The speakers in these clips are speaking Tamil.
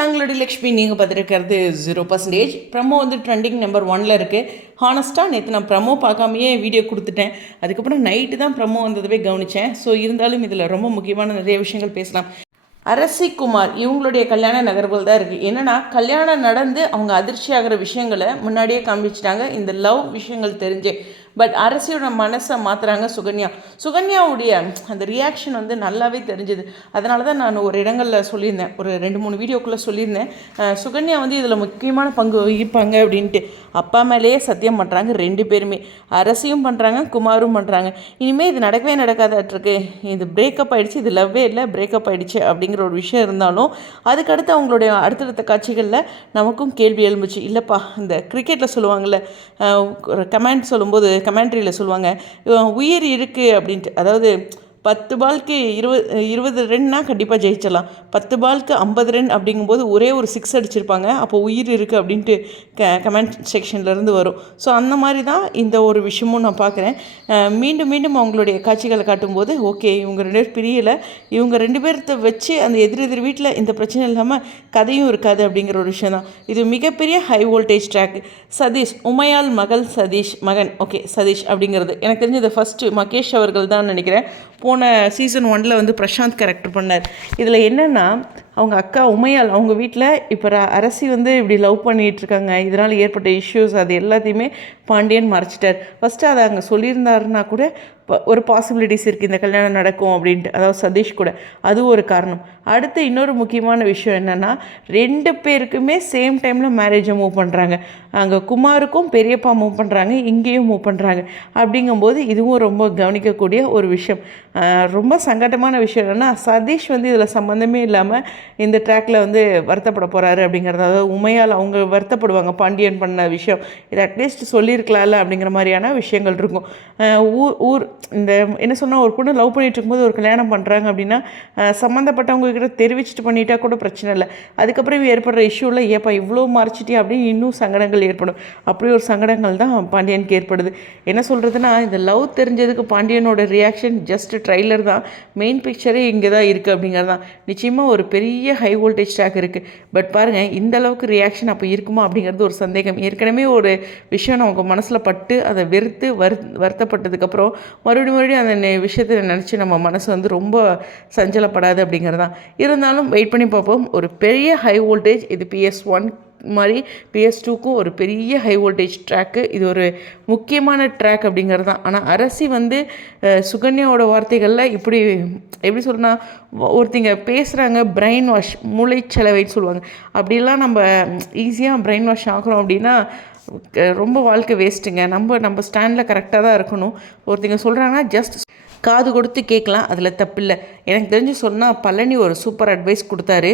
நாங்களோட லக்ஷ்மி நீங்கள் பார்த்துருக்கிறது ஜீரோ பர்சன்டேஜ் ப்ரமோ வந்து ட்ரெண்டிங் நம்பர் ஒனில் இருக்குது ஹானஸ்ட்டாக நேற்று நான் ப்ரமோ பார்க்காமையே வீடியோ கொடுத்துட்டேன். அதுக்கப்புறம் நைட்டு தான் ப்ரமோ வந்தது போய் கவனித்தேன் ஸோ இருந்தாலும் இதில் ரொம்ப முக்கியமான நிறைய விஷயங்கள் பேசலாம். அரசிக்குமார் இவங்களுடைய கல்யாண நகர்வுகள் தான் இருக்குது என்னென்னா கல்யாணம் நடந்து அவங்க அதிர்ச்சி ஆகிற விஷயங்களை முன்னாடியே காமிச்சிட்டாங்க இந்த லவ் விஷயங்கள் தெரிஞ்சு. பட் அரசியோட மனசை மாற்றுறாங்க சுகன்யா. சுகன்யாவுடைய அந்த ரியாக்ஷன் வந்து நல்லாவே தெரிஞ்சுது. அதனால தான் நான் ஒரு இடங்களில் சொல்லியிருந்தேன். ஒரு ரெண்டு மூணு வீடியோக்குள்ளே சொல்லியிருந்தேன். சுகன்யா வந்து இதில் முக்கியமான பங்கு வகிப்பாங்க அப்படின்ட்டு. அப்பா மேலேயே சத்தியம் பண்ணுறாங்க ரெண்டு பேருமே. அரசியும் பண்ணுறாங்க குமாரும் பண்ணுறாங்க இனிமேல் இது நடக்கவே நடக்காதாட்டிருக்கு. இது பிரேக்கப் ஆகிடுச்சு இது லவ்வே இல்லை பிரேக்கப் ஆகிடுச்சு அப்படிங்கிற ஒரு விஷயம் இருந்தாலும் அதுக்கடுத்து அவங்களுடைய அடுத்தடுத்த காட்சிகளில் நமக்கும் கேள்வி எழும்புச்சு. இல்லைப்பா இந்த கிரிக்கெட்டில் சொல்லுவாங்கள்ல ஒரு கமெண்ட் சொல்லும்போது கமெண்ட்ரியில் சொல்லுவாங்க உயிர் இருக்குது அப்படின்ட்டு. அதாவது பத்து பால்க்கு இருபது இருபது ரன்னா கண்டிப்பாக ஜெயிச்சிடலாம். பத்து பால்க்கு ஐம்பது ரன் அப்படிங்கும்போது ஒரே ஒரு சிக்ஸ் அடிச்சிருப்பாங்க. அப்போ உயிர் இருக்குது அப்படின்ட்டு க கமெண்ட் செக்ஷன்லேருந்து வரும். ஸோ அந்த மாதிரி தான் இந்த ஒரு விஷயமும் நான் பார்க்குறேன். மீண்டும் மீண்டும் அவங்களுடைய காட்சிகளை காட்டும்போது ஓகே இவங்க ரெண்டு பேர் பிரியலை. இவங்க ரெண்டு பேர்த்த வச்சு அந்த எதிர் எதிர் வீட்டில் இந்த பிரச்சனை இல்லாமல் கதையும் இருக்காது அப்படிங்கிற ஒரு விஷயம் தான் இது மிகப்பெரிய ஹை வோல்டேஜ் ட்ராக் சதீஷ் உமையால் மகள் சதீஷ் மகன். ஓகே சதீஷ் அப்படிங்கிறது. எனக்கு தெரிஞ்சு இது ஃபஸ்ட்டு மகேஷ் அவர்கள் தான் நினைக்கிறேன். போன சீசன் ஒனில் வந்து பிரசாந்த் கேரக்டர் பண்ணார். இதில் என்னென்னா அவங்க அக்கா உமையால் அவங்க வீட்டில் இப்போ ர- அரசி வந்து இப்படி லவ் பண்ணிகிட்ருக்காங்க இதனால் ஏற்பட்ட இஷ்யூஸ் அது எல்லாத்தையுமே பாண்டியன் மறைச்சிட்டார். ஃபஸ்ட்டு அதை அங்கே சொல்லியிருந்தாருன்னா கூட ஒரு பாசிபிலிட்டிஸ் இருக்குது இந்த கல்யாணம் நடக்கும் அப்படின்ட்டு. அதாவது சதீஷ் கூட. அது ஒரு காரணம். அடுத்து இன்னொரு முக்கியமான விஷயம் என்னென்னா ரெண்டு பேருக்குமே சேம் டைமில் மேரேஜை மூவ் பண்ணுறாங்க அங்கே குமாருக்கும் பெரியப்பா மூவ் பண்ணுறாங்க இங்கேயும் மூவ் பண்ணுறாங்க அப்படிங்கும்போது இதுவும் ரொம்ப கவனிக்கக்கூடிய ஒரு விஷயம். ரொம்ப சங்கடமான விஷயம் என்னென்னா சதீஷ் வந்து இதில் சம்மந்தமே இல்லாமல் இந்த ட்ராக்கில் வந்து வருத்தப்பட போகிறாரு அப்படிங்கிறது. அதாவது உமையால் அவங்க வருத்தப்படுவாங்க பாண்டியன் பண்ண விஷயம். இது அட்லீஸ்ட் சொல்லியிருக்கலாம்ல அப்படிங்கிற மாதிரியான விஷயங்கள் இருக்கும். ஊர் ஊர் இந்த என்ன சொன்னால் ஒரு பொண்ணு லவ் பண்ணிட்டு இருக்கும்போது ஒரு கல்யாணம் பண்ணுறாங்க அப்படின்னா ஆஹ் சம்மந்தப்பட்டவங்க தெரிவிச்சிட்டு பண்ணிட்டா கூட பிரச்சனை இல்லை. அதுக்கப்புறம் ஏற்படுற இஷ்யூவில் ஏப்பா இவ்வளோ மறைச்சிட்டே அப்படின்னு இன்னும் சங்கடங்கள் ஏற்படும். அப்படி ஒரு சங்கடங்கள் தான் பாண்டியனுக்கு ஏற்படுது. என்ன சொல்கிறதுனா இந்த லவ் தெரிஞ்சதுக்கு பாண்டியனோட ரியாக்ஷன் ஜஸ்ட் ட்ரைலர் தான். மெயின் பிக்சரே இங்கே தான் இருக்குது அப்படிங்கிறது தான். நிச்சயமாக ஒரு பெரிய ஹை வோல்டேஜ் ஸ்டாக் இருக்குது பட் பாருங்கள் இந்த அளவுக்கு ரியாக்ஷன் அப்போ இருக்குமா அப்படிங்கிறது ஒரு சந்தேகம். ஏற்கனவே ஒரு விஷயம் நமக்கு மனசில் பட்டு அதை வெறுத்து வரு வருத்தப்பட்டதுக்கப்புறம் மறுபடியும் மறுபடியும் அந்த விஷயத்தை நினச்சி நம்ம மனசு வந்து ரொம்ப சஞ்சலப்படாது அப்படிங்கிறது. தான் இருந்தாலும் வெயிட் பண்ணி பார்ப்போம். ஒரு பெரிய ஹை வோல்டேஜ் இது பிஎஸ் ஒன் மாதிரி பிஎஸ் டூக்கும் ஒரு பெரிய ஹை வோல்டேஜ் ட்ராக்கு இது ஒரு முக்கியமான ட்ராக் அப்படிங்கிறது. தான் ஆனால் அரசி வந்து சுகன்யாவோட வார்த்தைகளில் இப்படி எப்படி சொல்லுனா ஒருத்தங்க பேசுகிறாங்க பிரெயின் வாஷ் மூளைச்சலவைன்னு சொல்லுவாங்க. அப்படிலாம் நம்ம ஈஸியாக பிரெயின் வாஷ் ஆகிறோம் அப்படின்னா ரொம்ப வாழ்க்கை வேஸ்ட்டுங்க நம்ம நம்ம ஸ்டாண்டில் கரெக்டாக தான் இருக்கணும். ஒருத்தங்க சொல்கிறாங்கன்னா ஜஸ்ட் காது கொடுத்து கேட்கலாம் அதில் தப்பில்லை. எனக்கு தெரிஞ்சு சொன்னால் பழனி ஒரு சூப்பர் அட்வைஸ் கொடுத்தாரு.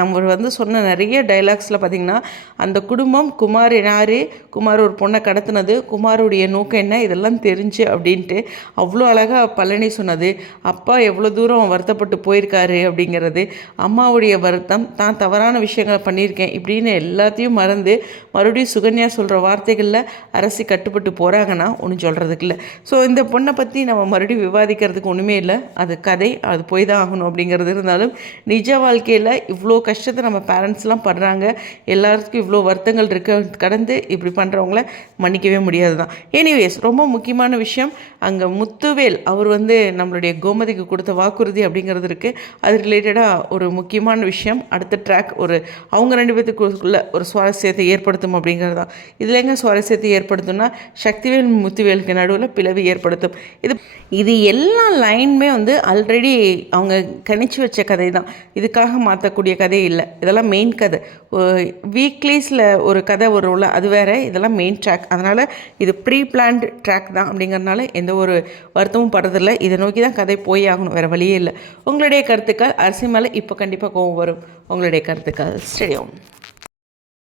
அவர் வந்து சொன்ன நிறைய டைலாக்ஸில் பார்த்திங்கன்னா அந்த குடும்பம் குமார் யார் குமார் ஒரு பொண்ணை கடத்தினது குமாருடைய நோக்கம் என்ன இதெல்லாம் தெரிஞ்சு அப்படின்ட்டு அவ்வளோ அழகாக பழனி சொன்னது. அப்பா எவ்வளோ தூரம் வருத்தப்பட்டு போயிருக்காரு அப்படிங்கிறது அம்மாவுடைய வருத்தம் தான் தவறான விஷயங்களை பண்ணியிருக்கேன் இப்படின்னு எல்லாத்தையும் மறந்து மறுபடியும் சுகன்யா சொல்கிற வார்த்தைகளில் அரசி கட்டுப்பட்டு போகிறாங்கன்னா ஒன்றும் சொல்கிறதுக்கு இல்லை. ஸோ இந்த பொண்ணை பற்றி நம்ம மறுபடியும் விவாதிக்கிறதுக்கு ஒன்றுமே இல்லை. அது கதை அது போய் தான் ஆகணும் அப்படிங்கிறது இருந்தாலும் நிஜ வாழ்க்கையில் இவ்வளோ கஷ்டத்தை நம்ம பேரண்ட்ஸ்லாம் படுறாங்க. எல்லாருக்கும் இவ்வளோ வருத்தங்கள் இருக்க. கடந்து இப்படி பண்ணுறவங்கள மன்னிக்கவே முடியாது தான் எனிவேஸ் ரொம்ப முக்கியமான விஷயம். அங்கே முத்துவேல் அவர் வந்து நம்மளுடைய கோமதிக்கு கொடுத்த வாக்குறுதி அப்படிங்கிறது இருக்குது அது ரிலேட்டடாக ஒரு முக்கியமான விஷயம். அடுத்த ட்ராக் ஒரு அவங்க ரெண்டு பேத்துக்குள்ள ஒரு சுவாரஸ்யத்தை ஏற்படுத்தும் அப்படிங்கிறது தான் இதில் எங்கே சுவாரஸ்யத்தை ஏற்படுத்தும்னா சக்திவேல் முத்துவேலுக்கு நடுவில் பிளவு ஏற்படுத்தும். இது இது எல்லா லைனுமே வந்து ஆல்ரெடி அவங்க கணிச்சு வச்ச கதை தான் இதுக்காக மாற்றக்கூடிய கதை இல்லை. இதெல்லாம் மெயின் கதை. வீக்லீஸில் ஒரு கதை வரும்ல அது வேறு. இதெல்லாம் மெயின் ட்ராக் அதனால் இது ப்ரீ பிளான்டு ட்ராக் தான் அப்படிங்கிறனால எந்த ஒரு வருத்தமும் படுறதில்ல. இதை நோக்கி தான் கதை போய் ஆகணும். வேறு வழியே இல்லை. உங்களுடைய கருத்துக்கள் அரிசி மேலே இப்போ கண்டிப்பாக கோவம் வரும். உங்களுடைய கருத்துக்கள். ஸ்டேடியம்